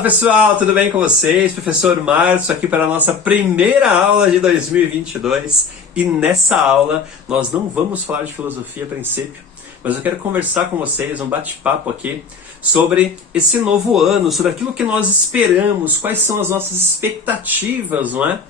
Fala pessoal, tudo bem com vocês? Professor Márcio aqui para a nossa primeira aula de 2022 e nessa aula nós não vamos falar de filosofia a princípio, mas eu quero conversar com vocês, um bate-papo aqui sobre esse novo ano, sobre aquilo que nós esperamos, quais são as nossas expectativas, não é?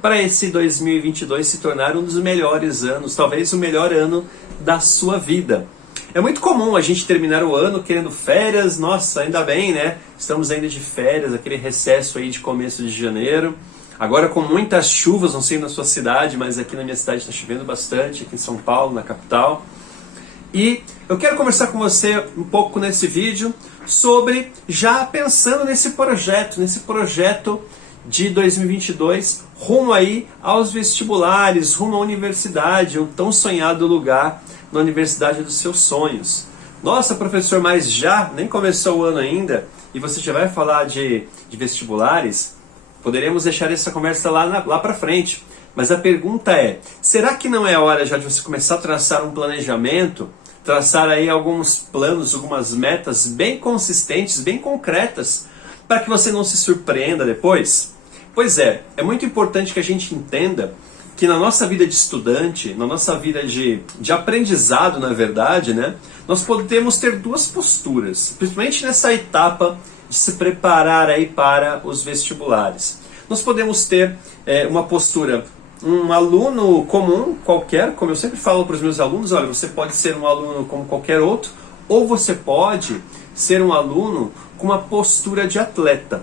Para esse 2022 se tornar um dos melhores anos, talvez o melhor ano da sua vida. É muito comum a gente terminar o ano querendo férias, nossa, ainda bem, né? Estamos ainda de férias, aquele recesso aí de começo de janeiro. Agora com muitas chuvas, não sei na sua cidade, mas aqui na minha cidade está chovendo bastante, aqui em São Paulo, na capital. E eu quero conversar com você um pouco nesse vídeo sobre, já pensando nesse projeto de 2022, rumo aí aos vestibulares, rumo à universidade, um tão sonhado lugar na universidade dos seus sonhos. Nossa, professor, mas já nem começou o ano ainda e você já vai falar de vestibulares? Poderíamos deixar essa conversa lá para frente. Mas a pergunta é, será que não é hora já de você começar a traçar um planejamento, traçar aí alguns planos, algumas metas bem consistentes, bem concretas, para que você não se surpreenda depois? Pois é muito importante que a gente entenda que na nossa vida de estudante, na nossa vida de aprendizado, na verdade, né, nós podemos ter duas posturas, principalmente nessa etapa de se preparar aí para os vestibulares. Nós podemos ter uma postura, um aluno comum, qualquer, como eu sempre falo para os meus alunos, olha, você pode ser um aluno como qualquer outro, ou você pode ser um aluno com uma postura de atleta.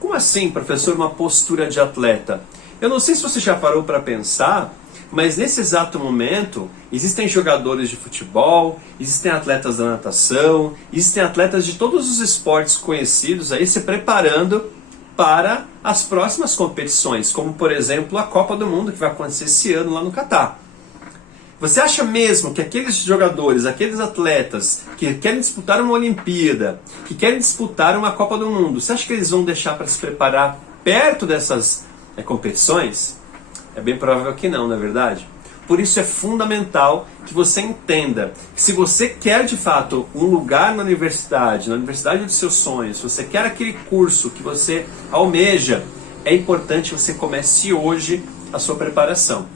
Como assim, professor, uma postura de atleta? Eu não sei se você já parou para pensar, mas nesse exato momento existem jogadores de futebol, existem atletas da natação, existem atletas de todos os esportes conhecidos aí se preparando para as próximas competições, como por exemplo a Copa do Mundo que vai acontecer esse ano lá no Catar. Você acha mesmo que aqueles jogadores, aqueles atletas que querem disputar uma Olimpíada, que querem disputar uma Copa do Mundo, você acha que eles vão deixar para se preparar perto dessas competições? É bem provável que não, não é verdade? Por isso é fundamental que você entenda que se você quer de fato um lugar na universidade dos seus sonhos, se você quer aquele curso que você almeja, é importante que você comece hoje a sua preparação.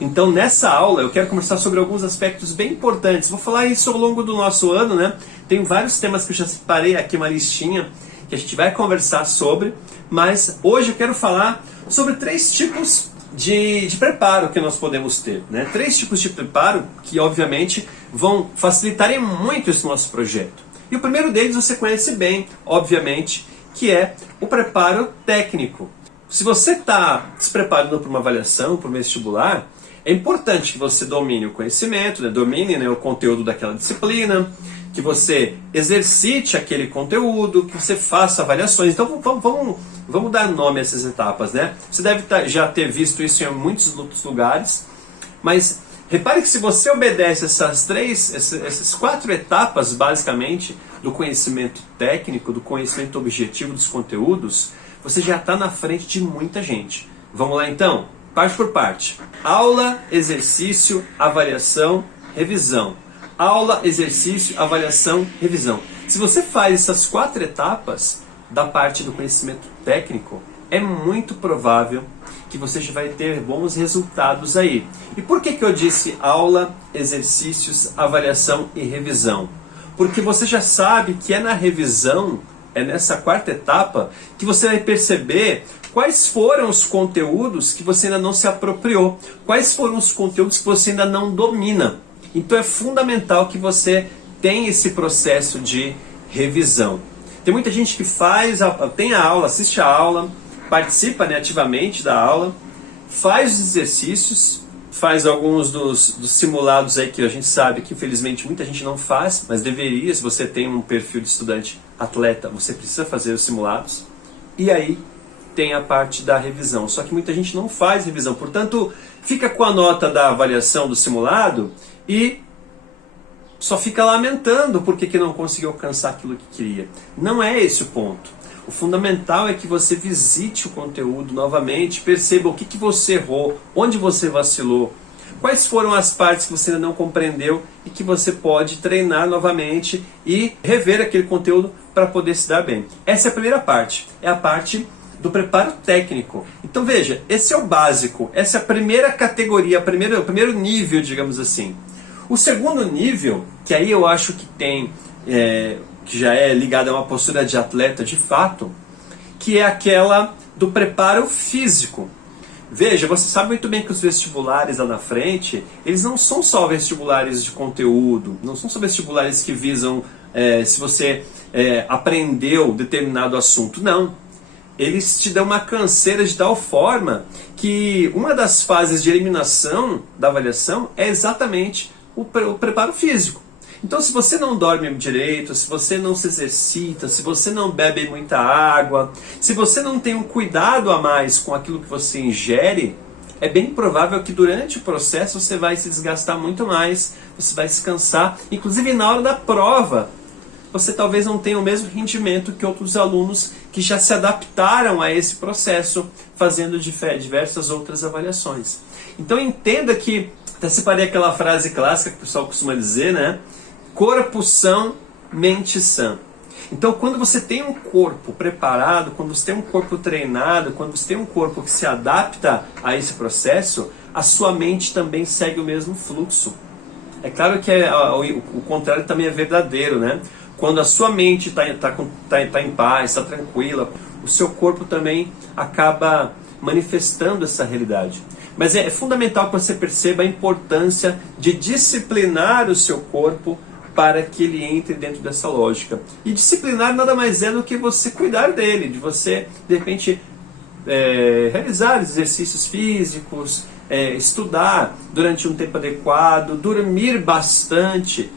Então nessa aula eu quero conversar sobre alguns aspectos bem importantes. Vou falar isso ao longo do nosso ano, né? Tem vários temas que eu já separei aqui, uma listinha que a gente vai conversar sobre, mas hoje eu quero falar sobre 3 tipos de preparo que nós podemos ter, né? 3 tipos de preparo que obviamente vão facilitar muito esse nosso projeto. E o primeiro deles você conhece bem, obviamente, que é o preparo técnico. Se você está se preparando para uma avaliação, para um vestibular, é importante que você domine o conhecimento, né? Domine, né, o conteúdo daquela disciplina, que você exercite aquele conteúdo, que você faça avaliações. Então vamos dar nome a essas etapas, né? Você deve já ter visto isso em muitos outros lugares, mas repare que se você obedece essas 4 etapas, basicamente, do conhecimento técnico, do conhecimento objetivo dos conteúdos, você já está na frente de muita gente. Vamos lá então? Parte por parte. Aula, exercício, avaliação, revisão. Aula, exercício, avaliação, revisão. Se você faz essas 4 etapas da parte do conhecimento técnico, é muito provável que você já vai ter bons resultados aí. E por que eu disse aula, exercícios, avaliação e revisão? Porque você já sabe que é na revisão, é nessa 4ª etapa, que você vai perceber quais foram os conteúdos que você ainda não se apropriou, quais foram os conteúdos que você ainda não domina. Então é fundamental que você tenha esse processo de revisão. Tem muita gente que tem a aula, assiste a aula, participa, né, ativamente da aula, faz os exercícios, faz alguns dos simulados aí que a gente sabe que infelizmente muita gente não faz, mas deveria. Se você tem um perfil de estudante atleta, você precisa fazer os simulados. E aí tem a parte da revisão, só que muita gente não faz revisão, portanto fica com a nota da avaliação do simulado e só fica lamentando porque não conseguiu alcançar aquilo que queria. Não é esse o ponto. O fundamental é que você visite o conteúdo novamente, perceba o que você errou, onde você vacilou, Quais foram as partes que você ainda não compreendeu e que você pode treinar novamente e rever aquele conteúdo para poder se dar bem? Essa é a primeira parte, é a parte do preparo técnico. Então veja, esse é o básico, essa é a primeira categoria, o primeiro nível, digamos assim. O segundo nível, que aí eu acho que tem, que já é ligado a uma postura de atleta de fato, que é aquela do preparo físico. Veja, você sabe muito bem que os vestibulares lá na frente, eles não são só vestibulares de conteúdo, não são só vestibulares que visam se você aprendeu determinado assunto, não. Eles te dão uma canseira de tal forma que uma das fases de eliminação da avaliação é exatamente o preparo físico. Então, se você não dorme direito, se você não se exercita, se você não bebe muita água, se você não tem um cuidado a mais com aquilo que você ingere, é bem provável que durante o processo você vai se desgastar muito mais, você vai se cansar, inclusive na hora da prova, você talvez não tenha o mesmo rendimento que outros alunos que já se adaptaram a esse processo, fazendo diversas outras avaliações. Então entenda que, até separei aquela frase clássica que o pessoal costuma dizer, né? Corpo são, mente sã. Então quando você tem um corpo preparado, quando você tem um corpo treinado, quando você tem um corpo que se adapta a esse processo, a sua mente também segue o mesmo fluxo. É claro que o contrário também é verdadeiro, né? Quando a sua mente está em paz, está tranquila, o seu corpo também acaba manifestando essa realidade. Mas é fundamental que você perceba a importância de disciplinar o seu corpo para que ele entre dentro dessa lógica. E disciplinar nada mais é do que você cuidar dele, de você, de repente, realizar exercícios físicos, estudar durante um tempo adequado, dormir bastante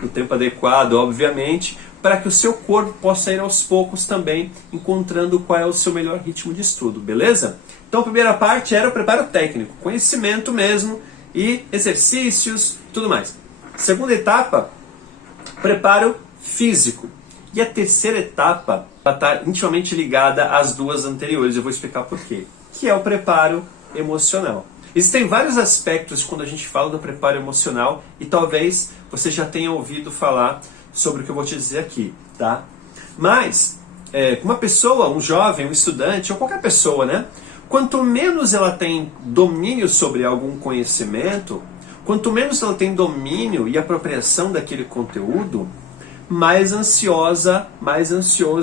no tempo adequado, obviamente, para que o seu corpo possa ir aos poucos também encontrando qual é o seu melhor ritmo de estudo, beleza? Então a primeira parte era o preparo técnico, conhecimento mesmo e exercícios, tudo mais. Segunda etapa, preparo físico. E a terceira etapa está intimamente ligada às duas anteriores, eu vou explicar por quê. Que é o preparo emocional. Existem vários aspectos quando a gente fala do preparo emocional e talvez você já tenha ouvido falar sobre o que eu vou te dizer aqui, tá? Mas, uma pessoa, um jovem, um estudante, ou qualquer pessoa, né? Quanto menos ela tem domínio sobre algum conhecimento, quanto menos ela tem domínio e apropriação daquele conteúdo, mais ansioso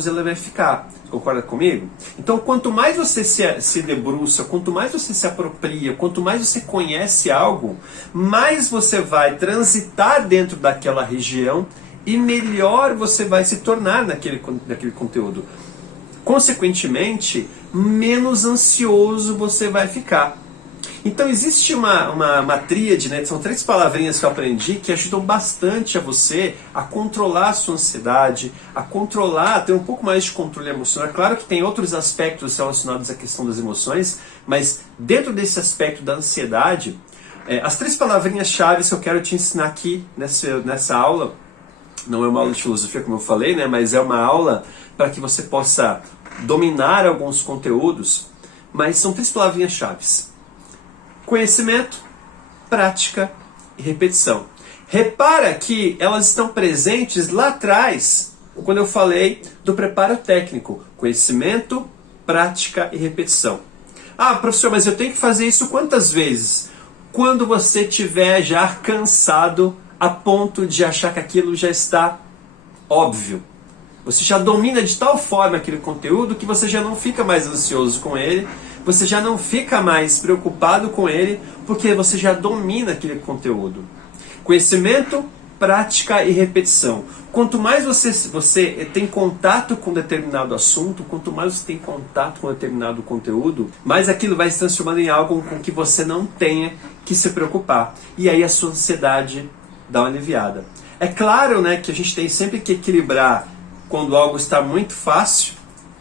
ela vai ficar. Concorda comigo? Então, quanto mais você se debruça, quanto mais você se apropria, quanto mais você conhece algo, mais você vai transitar dentro daquela região e melhor você vai se tornar naquele conteúdo. Consequentemente, menos ansioso você vai ficar. Então existe uma tríade, né? São 3 palavrinhas que eu aprendi que ajudam bastante a você a controlar a sua ansiedade, a controlar, a ter um pouco mais de controle emocional. É claro que tem outros aspectos relacionados à questão das emoções, mas dentro desse aspecto da ansiedade, as 3 palavrinhas-chave que eu quero te ensinar aqui nessa aula, não é uma aula de filosofia como eu falei, né? Mas é uma aula para que você possa dominar alguns conteúdos, mas são 3 palavrinhas-chave. Conhecimento, prática e repetição. Repara que elas estão presentes lá atrás, quando eu falei do preparo técnico. Conhecimento, prática e repetição. Ah, professor, mas eu tenho que fazer isso quantas vezes? Quando você estiver já cansado a ponto de achar que aquilo já está óbvio. Você já domina de tal forma aquele conteúdo que você já não fica mais ansioso com ele, você já não fica mais preocupado com ele, porque você já domina aquele conteúdo. Conhecimento, prática e repetição. Quanto mais você tem contato com determinado assunto, quanto mais você tem contato com determinado conteúdo, mais aquilo vai se transformando em algo com que você não tenha que se preocupar. E aí a sua ansiedade dá uma aliviada. É claro, né, que a gente tem sempre que equilibrar quando algo está muito fácil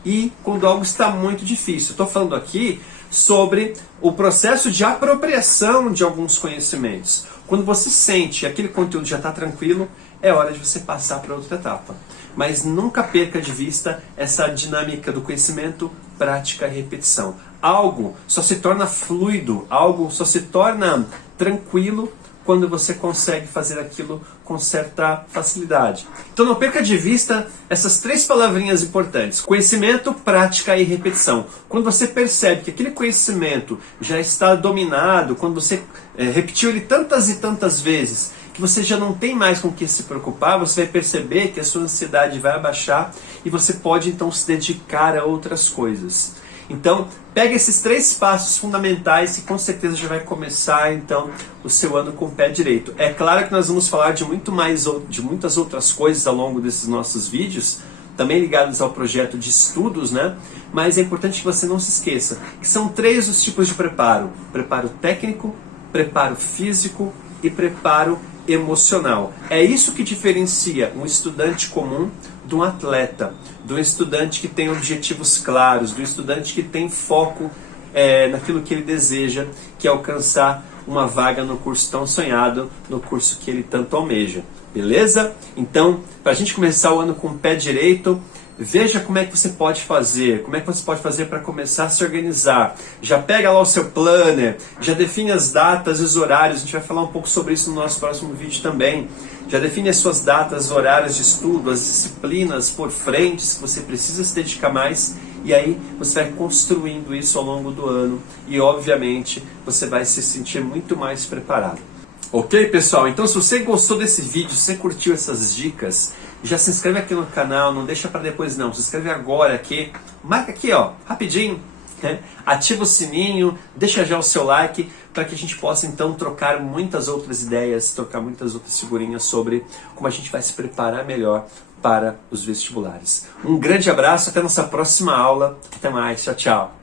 e quando algo está muito difícil. Estou falando aqui sobre o processo de apropriação de alguns conhecimentos. Quando você sente que aquele conteúdo já está tranquilo, é hora de você passar para outra etapa. Mas nunca perca de vista essa dinâmica do conhecimento, prática e repetição. Algo só se torna fluido, algo só se torna tranquilo quando você consegue fazer aquilo com certa facilidade. Então não perca de vista essas 3 palavrinhas importantes: conhecimento, prática e repetição. Quando você percebe que aquele conhecimento já está dominado, quando você repetiu ele tantas e tantas vezes, que você já não tem mais com o que se preocupar, você vai perceber que a sua ansiedade vai abaixar e você pode então se dedicar a outras coisas. Então, pega esses 3 passos fundamentais e com certeza já vai começar então o seu ano com o pé direito. É claro que nós vamos falar de muitas outras coisas ao longo desses nossos vídeos, também ligados ao projeto de estudos, né? Mas é importante que você não se esqueça que são 3 os tipos de preparo: preparo técnico, preparo físico e preparo emocional. É isso que diferencia um estudante comum de um atleta, de um estudante que tem objetivos claros, de um estudante que tem foco naquilo que ele deseja, que é alcançar uma vaga no curso tão sonhado, no curso que ele tanto almeja. Beleza? Então, para a gente começar o ano com o pé direito, veja como é que você pode fazer, para começar a se organizar. Já pega lá o seu planner, já define as datas e os horários, a gente vai falar um pouco sobre isso no nosso próximo vídeo também. Já define as suas datas, horários de estudo, as disciplinas por frentes que você precisa se dedicar mais, e aí você vai construindo isso ao longo do ano e obviamente você vai se sentir muito mais preparado. Ok, pessoal? Então, se você gostou desse vídeo, se você curtiu essas dicas, já se inscreve aqui no canal, não deixa para depois não, se inscreve agora aqui, marca aqui ó, rapidinho, né? Ativa o sininho, deixa já o seu like, para que a gente possa então trocar muitas outras ideias, trocar muitas outras figurinhas sobre como a gente vai se preparar melhor para os vestibulares. Um grande abraço, até a nossa próxima aula, até mais, tchau, tchau!